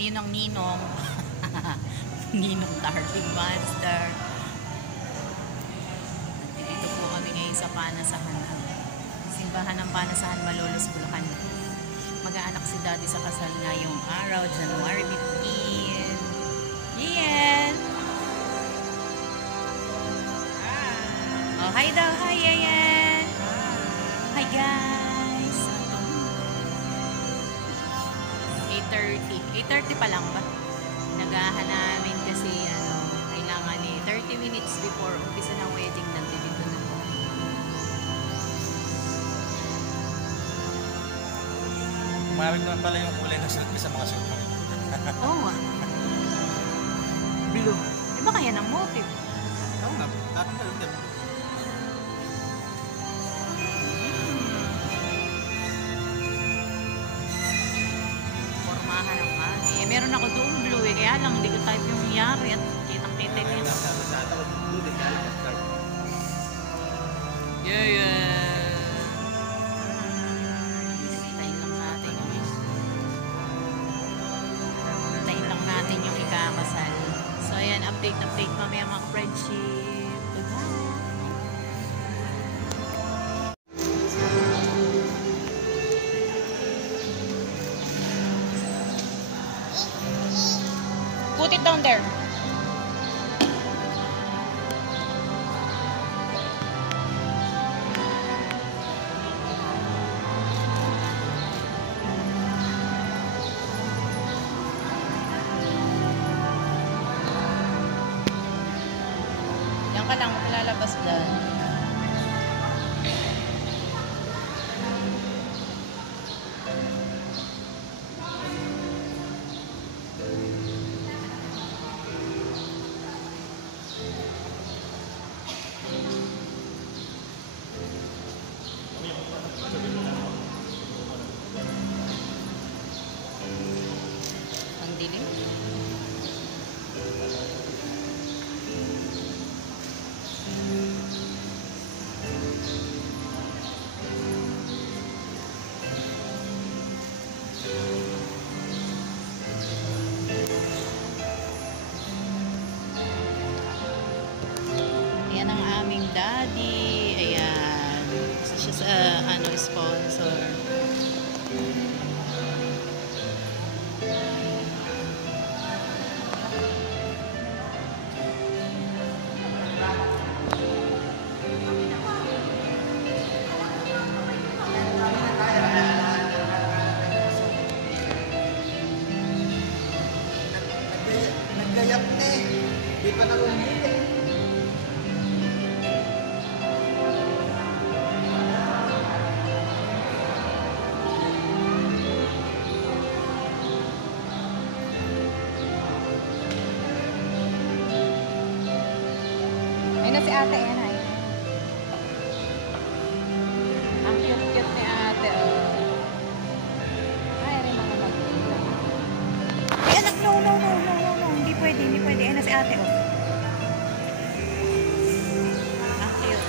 Ayun ang ninong. Ninong Darling Monster. Dito po kami ngayon sa Panasahan. Simbahan ng Panasahan, Malolos, Bulacan. Mag-aanak si Daddy sa kasal ngayong araw, January 15. Yan! Oh, hi daw! Hi, Yan! Hi, guys! 8:30. 8:30 pa lang ba? Nagahan namin kasi kailangan 30 minutes before umpisa ng wedding nandito na. Maraming naman pala yung kulay na suot sa mga suot. Oo nga. Blue. Iba kaya ng motive? Oo nga. Tapos na rin. Formahan ng kami. Meron ako doon blue kaya lang hindi ko type yung nangyari at kitang-kita niya. Yeah. Yung ikakasal. So ayan, update mamaya mga friendship. Put it down there. Ka lang, lalabas dyan. Ang dilim. Ayan ang aming daddy. Ayan. Isa siya sa sponsor. Naggayak na eh. Di pa nalumili. Ayun na si ate, ayan na. Ang cute-cute ni ate, Ay, rin mga mag-ilang. Ay, anak, no. Hindi pwede. Ayun na si ate, Ang cute.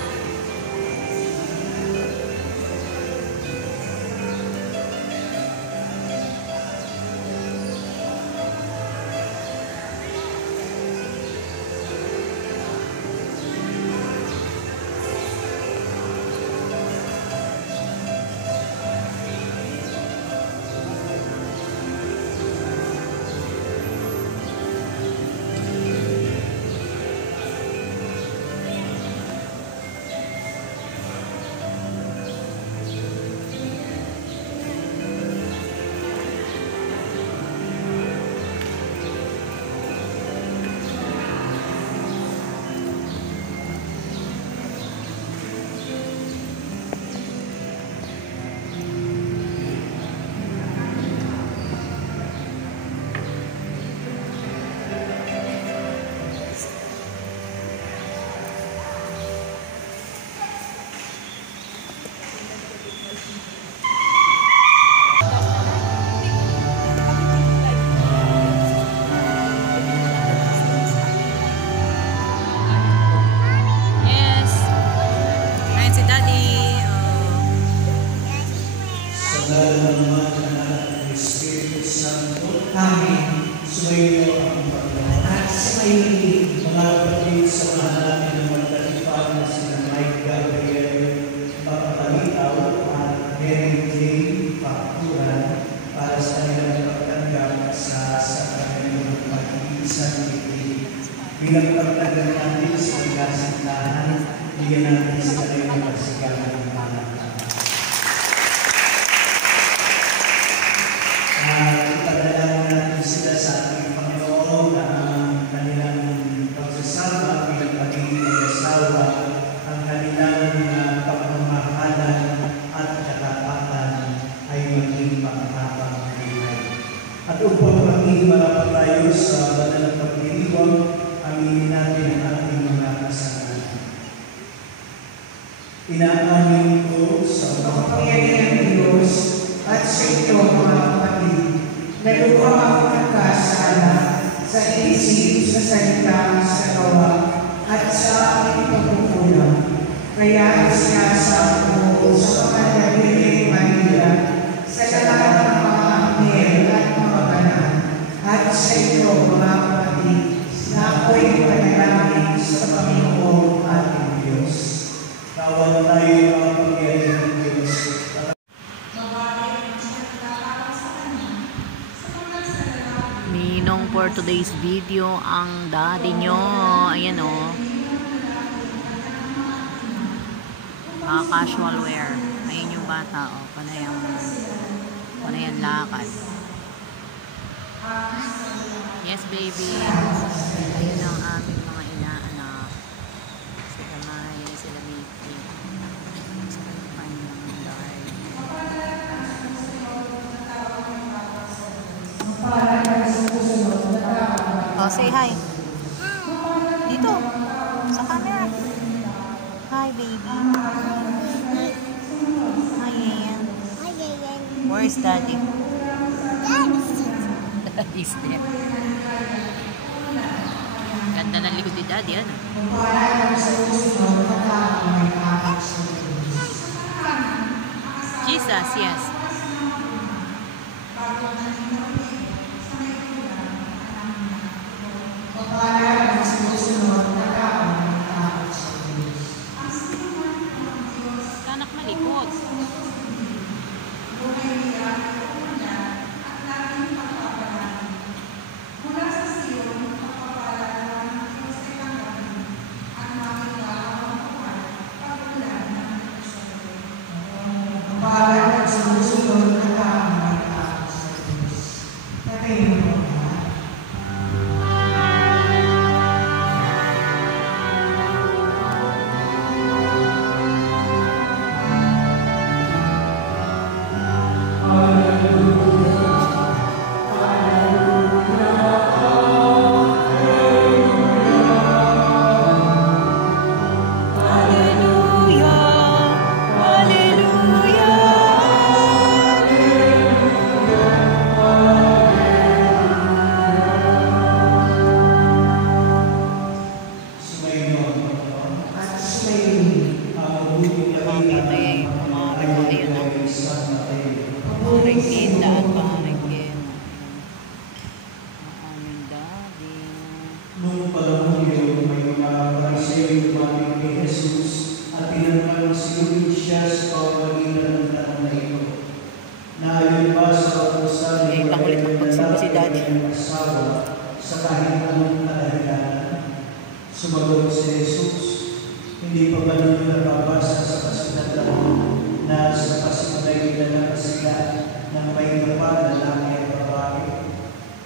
Sa ngalan ng Espiritu Santo. Amen. Sumayo ang Panginoon. At sumayo mga kapatid sa mga natin ng magtatipan na sila Mike Gabriel Papatalitaw at Mary Jane Pakturan para sa kanilang pagtanggap sa kanilang pag-iisang ibig. Bilang pagtanggap natin sa pagkasintahan, bigyan natin sa kanilang pagsigaman ng malakang. Ipadalangin natin sila sa ating Panginoon na ang kanilang pagsasama bilang pagiging asawa, ang kanilang pagmamahalan at katapatan ay maging panghabang buhay. At upang maging marapat tayo sa banal na pagdiriwang, aminin natin ang ating mga kasalanan. Inaamin ko sa makapangyarihan ng Diyos at sa ito mga kapatid, na lubhang ako nagkasala sa isip, sa salita, sa gawa, at sa aking pagkukulang. Kaya isinasa ko sa mga Birheng Maria, sa lahat ng mga anghel at mga banal, at sa ito mga kapatid, na ako'y panalangin sa Panginoon ating Diyos. Tawan tayo mga pangyarihan ng Diyos. Ninong for today's video ang daddy nyo. Ayan o. Casual wear. Ayan yung bata o. Panayang lakad. Yes baby. Ayan ang aming mga inaanak. Sila Maya, sila Mickey. Sila Panyang Dark. Oh, say hi. Dito. Sa camera. Hi, baby. Hi, Ian. Where's daddy? He's there. Ganda ng likod ni daddy, ano? Jesus, yes. Anak malikot. Nung panahon yun, may mga Pariseo lumapit kay Jesus at tinanong siya sa pamamagitan ng tanong na ito. Naayon ba sa kautusan ni ng asawa sa kahit anong kadahilanan? Sumagot si Jesus, hindi pa ba ninyo nababasa sa kasunatan na sa kasunay na sila ng may kapal na lalaki at babae?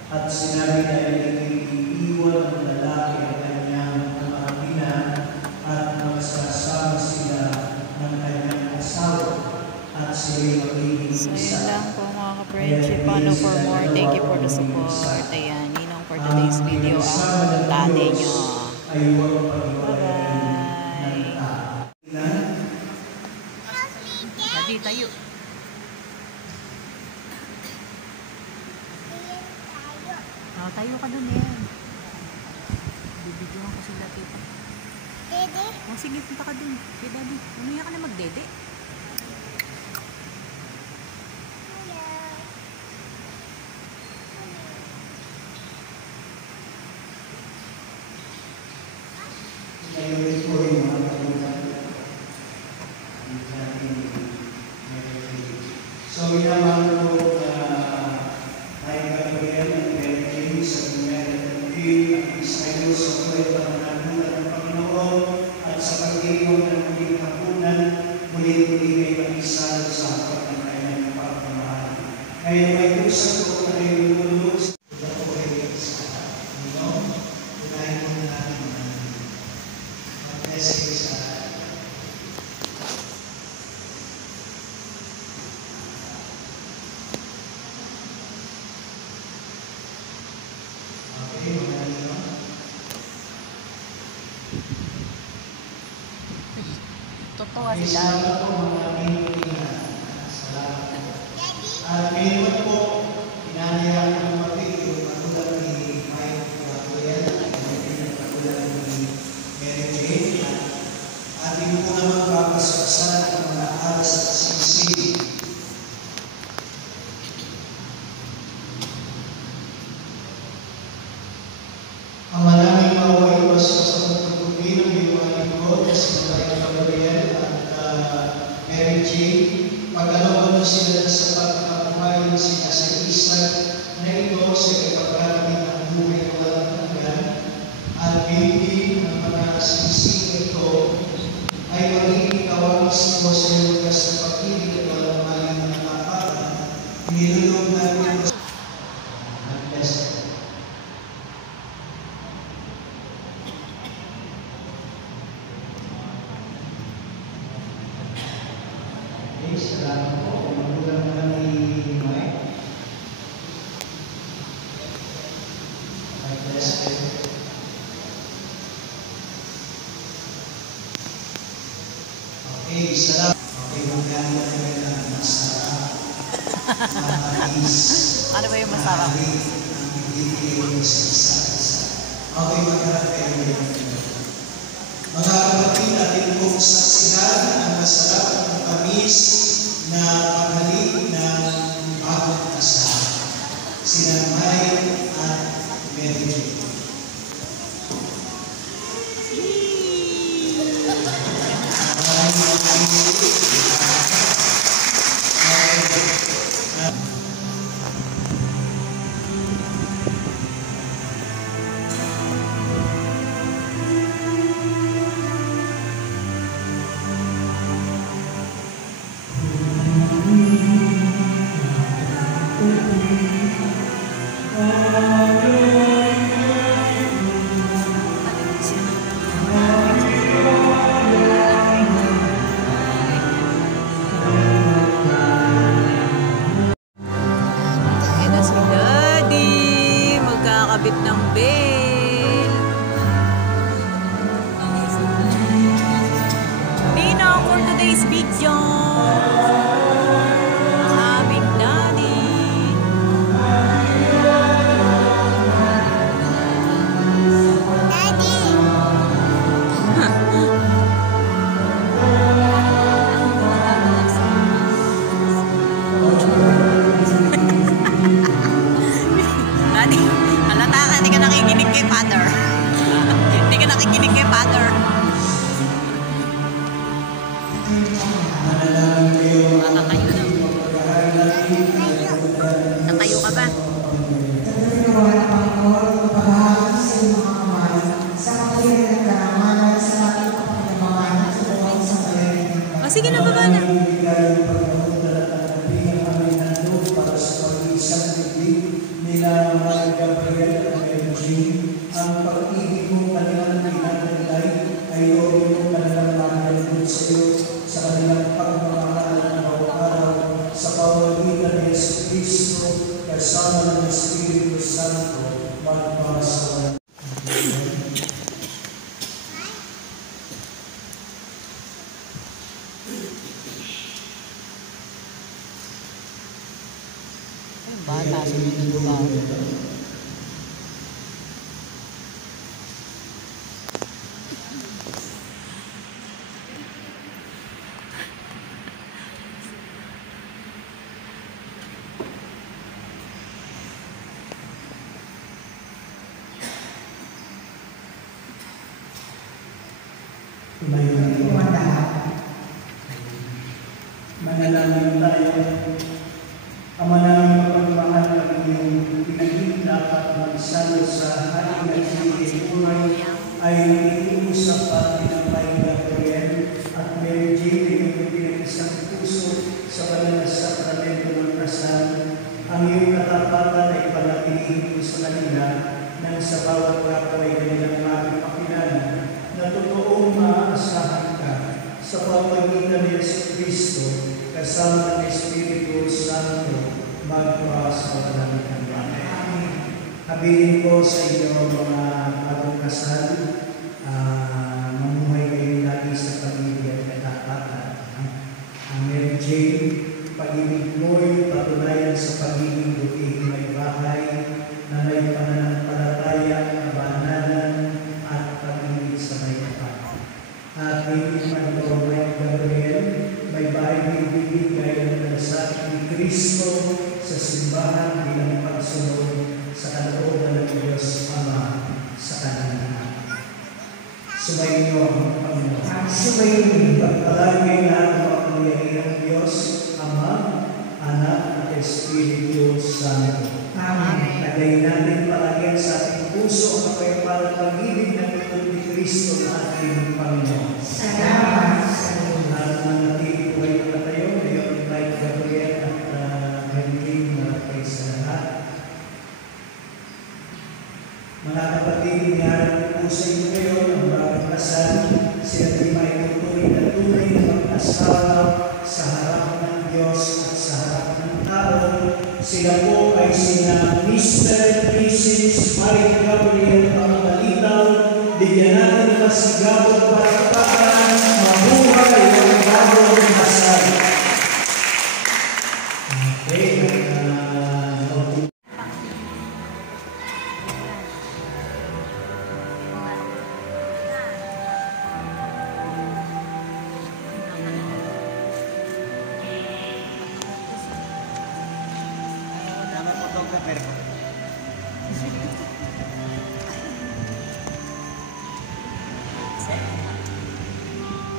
At sinabi na iiwan ang lalaki ang kanyang mga ina at magsasama sila ng kanyang asawa at sila'y magiging isa. So yun lang po mga ka-friendship. Follow for more. Thank you for the support. Ayan, Ninong for today's video ang tatay nyo. Bye-bye. Dati tayo. Oh, tayo ka dun eh. Bibidyohan ko sila tita. Dede? Oh, sige, punta ka dun. Kay daddy. Umuya ka na magdede. Tuwa si Daddy. Salamat po mga kaibigan. Salamat po. At ngayon po, inanayaan ko lumapit yung katulad ni Mike Gabriel at yung katulad ni Mary Jane. At yung po naman papasasan ang mga aras at sinisig. Ang maraming mawaway was sa pagpupili ng iyong mga lingkod si Mike Gabriel at Mary Jane. Pagkalawa na sila sa pagkakapayon sila sa isa na ito sa ipagkakamit ang buhay na walang hanggan. At maybe ang mga sinisig ito ay magiging kawamis mo sa lugas na pag-ibig at walang maling na nakapatan. Nilulong namin ito at bless you. Okay, salamat po. Magulang naman ni Mike. God bless you. Okay, salamat. Okay, magkano na rin ang masarap. Matalis. Ano ba yung masarap? Ang ibigay mo sa isa-isa. Okay, magkano kayo rin. Mga kapatid, natin pong saksihan ang masarap ng tamis na paghalik ng bagong kasal. Sina Mike at Mary Jane. Ayan na si Daddy. Magkakabit ng bell. Ninong for today's video. Ang aming Daddy. Daddy, halata ka, hindi ka nakikinig kay Father. Hindi ka nakikinig kay Father. Manalangin kayo Nakakayo na. pagkakain natin. Natayo ka ba? O sige na, baba na. Ang pag-ibig mo kanilang pinagdalay ay loob mo kanilang makalagod sa iyo sa kanilang pagmamahal ng araw-araw sa pamamagitan ni Yesu Cristo kasama ng Espiritu Santo magpasawalan. Bata, sumunod ba? Manalangin tayo. Ama namin mapagmahal ang iyong pinag-iinda at magsalo sa ating nagsiging buhay ay iniusap at pinapay Gabriel at Mary Jane ng pinag-isang puso sa banal na sakramento ng kasal. Ang iyong katapatan ay palaging sa kanila nang sa bawat kapwa ay kanilang makipakilala na totoong maaasahan ka sa pamamagitan ni Yesu Cristo kasama ng Espiritu Santo magpasawalan ng Amen. Habilin ko sa inyo mga bagong kasal, mamuhay kayo lagi sa pamilya at katapat Sumainyo ang Panginoon. Sumainyo. Pagpalagay na ang makapangyarihan ng Diyos, Ama, Anak, at Espiritu Santo. Amen. Lagay natin palagyan sa ating puso ang kapayapaan at pag-ibig ng Lord ni Kristo na ating Panginoon. Salamat sa iyo. At manatili po kayo na tayo, ngayon like Gabriel at Henry na kayo sa lahat. Mga kapatid, niharap po sa inyo ngayon ang bagong kasal. Sila di maitutuloy na tunay na mag-asawa sa harap ng Diyos at sa harap ng tao. Sila po ay sina Mr. Mrs. Mike Gabriel Pangmalitaw. Bigyan natin na masigabot para pakan mabuhay ang bagong kasal. Okay.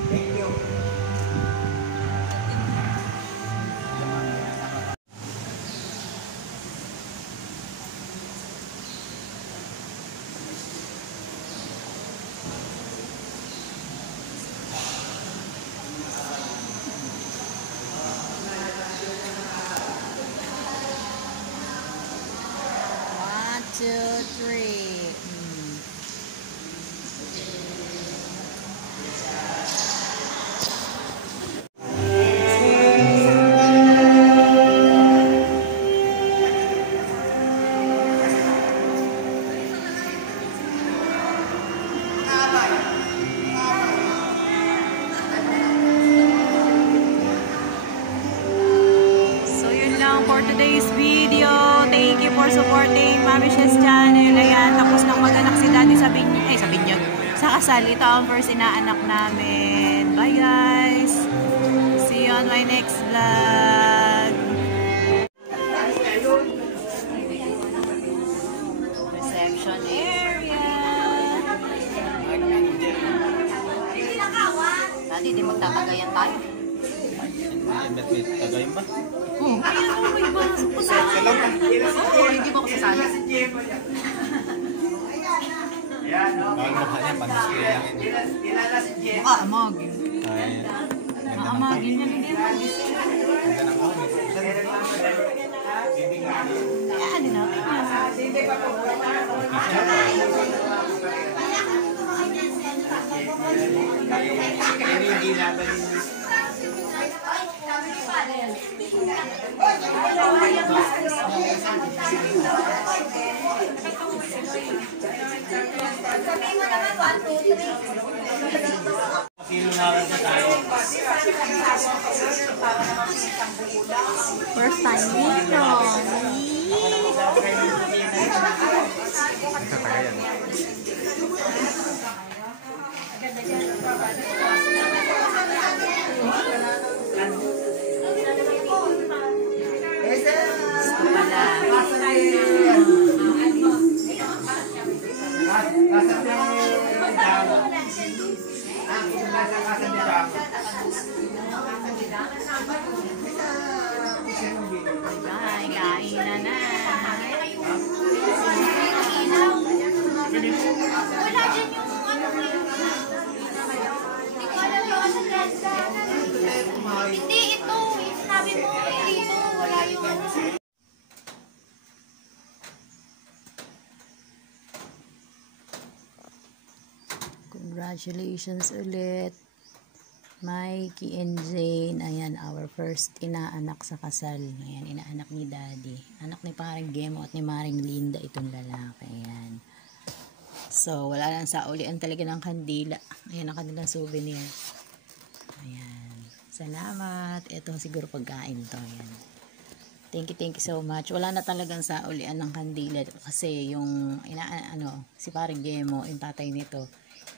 Thank you. One, two, three. So yun lang for today's video. Thank you for supporting Mami Shes channel. Ayan, tapos nang mag-anak si Daddy sa Binyag. Sa kasal, ito ang first inaanak namin. Bye guys! See you on my next vlog. Reception area. Daddy, di magtatagayan tayo. Tagayin ba? Oh, kaya ako may iba. Oo, hindi mo ako sasali. Bawal mo kanya, paniskin lang. Baka amagin. Ay, Maamagin yan, hindi mo. Yan, din natin yan. First time dito. Gusto pala. Bye, kainan na. Wala dyan yung ano Hindi, ito. Yung sinabi mo, dito. Wala yung ano. Congratulations ulit, Mikey and Jane. Ayan, our first inaanak sa kasal. Ayan, inaanak ni Daddy. Anak ni Paring Gemo at ni Maring Linda itong lalaki. Ayan. So, wala lang sa ulian talaga ng kandila. Ayan ang kanilang souvenir. Ayan. Salamat. Ito siguro pagkain to. Ayan. Thank you so much. Wala na talagang sa ulian ng kandila kasi yung si Paring Gemo, yung tatay nito,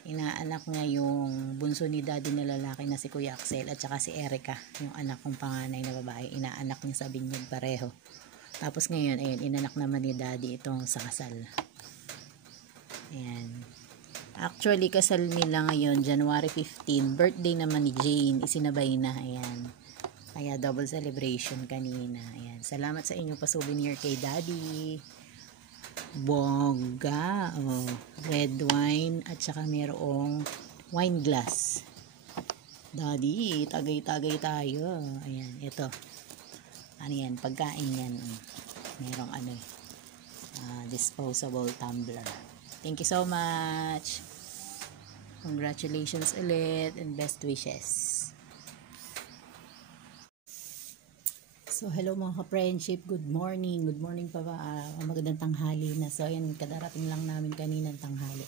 inaanak niya yung bunso ni Daddy na lalaki na si Kuya Axel at saka si Erica, yung anak kong panganay na babae. Inaanak niya sa Binyag pareho. Tapos ngayon, ayan, inanak naman ni Daddy itong sa kasal. Ayan. Actually, kasal nila ngayon, January 15. Birthday naman ni Jane. Isinabay na. Ayan. Kaya double celebration kanina. Ayan. Salamat sa inyong pa-souvenir kay Daddy. Bongga. Oh, red wine. At saka mayroong wine glass. Daddy, tagay-tagay tayo. Ayan. Ito. Ano yan? Pagkain yan. Merong ano disposable tumbler. Thank you so much. Congratulations ulit and best wishes. So, hello mga ka-friendship. Good morning. Good morning pa ba? Magandang tanghali na. So, ayan, kadarating lang namin kaninang tanghali.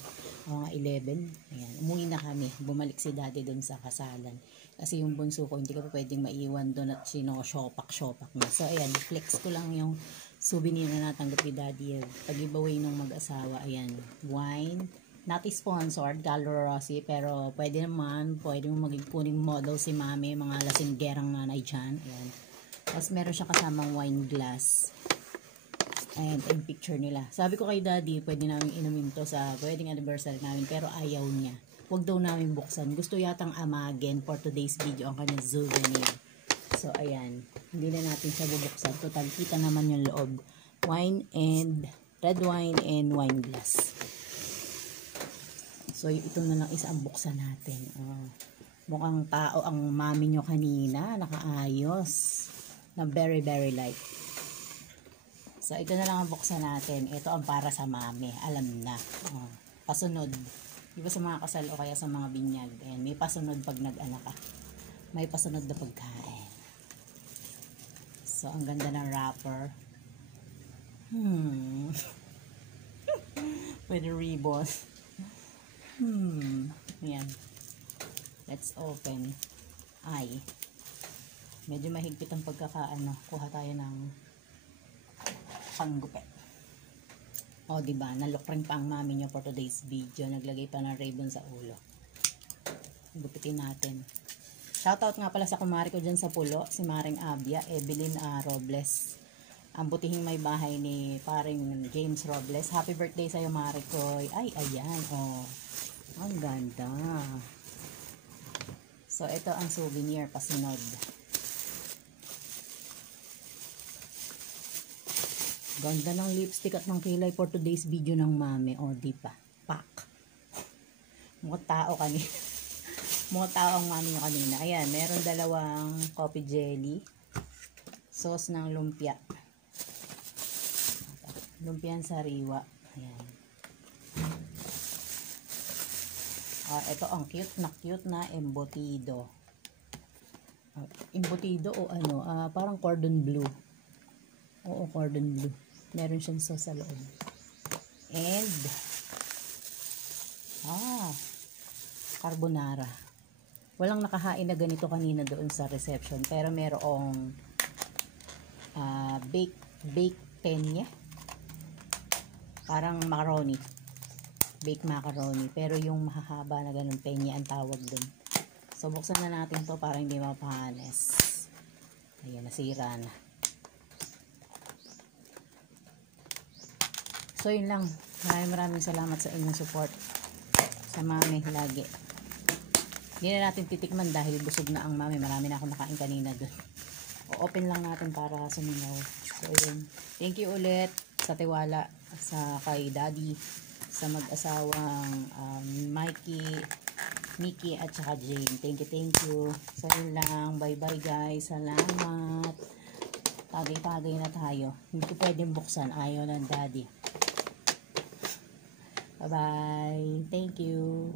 Mga 11. Ayan, umuwi na kami. Bumalik si Daddy doon sa kasalan. Kasi yung bunso ko, hindi ko pa pwedeng maiwan doon at shopak na. So, ayan, flex ko lang yung souvenir na natanggap ni Daddy. Pag-giveaway ng mag-asawa. Ayan, wine. Not sponsored, Gallo Rossi, pero pwede naman, pwede mo maging kuning model si Mami, mga lasinggerang nanay dyan. Ayan. Tapos meron siya kasamang wine glass. Ayan, yung picture nila. Sabi ko kay Daddy, pwede namin inumin to sa wedding anniversary namin, pero ayaw niya. Huwag daw namin buksan. Gusto yatang amagin for today's video ang kanyang souvenir. So, ayan. Hindi na natin siya bubuksan. Total, kita naman yung loob. Wine and, red wine and wine glass. So, ito na lang isa ang buksan natin. Oh. Mukhang tao ang mami nyo kanina. Nakaayos. Na very, very light. So, ito na lang ang buksan natin. Ito ang para sa mami. Alam na. Oh. Pasunod. Di ba sa mga kasal o kaya sa mga binyag. Ayan, may pasunod pag nag-anak ka. May pasunod na pagkain. So, ang ganda ng wrapper. With a ribbon. Yan. Let's open. Ay. Medyo mahigpit ang pagkakaano. Kuha tayo ng panggupit. O, diba? Nalook rin pa ang mami nyo for today's video. Naglagay pa ng ribbon sa ulo. Gupitin natin. Shoutout nga pala sa kumari ko dyan sa pulo. Si Maring Abia, Evelyn Robles. Ang butihing may bahay ni paring James Robles. Happy birthday sa'yo, Mari Koy. Ay, ayan. Oh. Ang ganda. So, ito ang souvenir pasunod. Ganda ng lipstick at ng kilay for today's video ng mami. O, di ba? Pak. Mukhang tao kanina. Mukhang tao ang mami nyo kanina. Ayan, meron dalawang coffee jelly. Sauce ng lumpia. Lumpiang sariwa. Ayan. Ito ang cute na embutido. Embutido o ano, parang cordon bleu. Oo, cordon bleu. Meron siyang sauce sa loob. And, carbonara. Walang nakahain na ganito kanina doon sa reception. Pero merong baked penye. Parang macaroni. Baked macaroni. Pero yung mahahaba na ganun penye ang tawag dun. So, buksan na natin to para hindi mapahanes. Ayan, nasira na. So, yun lang. Maraming salamat sa inyong support. Sa mami lagi. Hindi na natin titikman dahil busog na ang mami. Marami na akong nakain kanina dun. O-open lang natin para suminaw. So, yun. Thank you ulit sa tiwala sa kay Daddy, sa mag-asawang Mickey at saka Jane. Thank you. So, yun lang. Bye-bye guys. Salamat. Tagay-tagay na tayo. Hindi ko pwedeng buksan. Ayaw ng Daddy. Bye-bye. Thank you.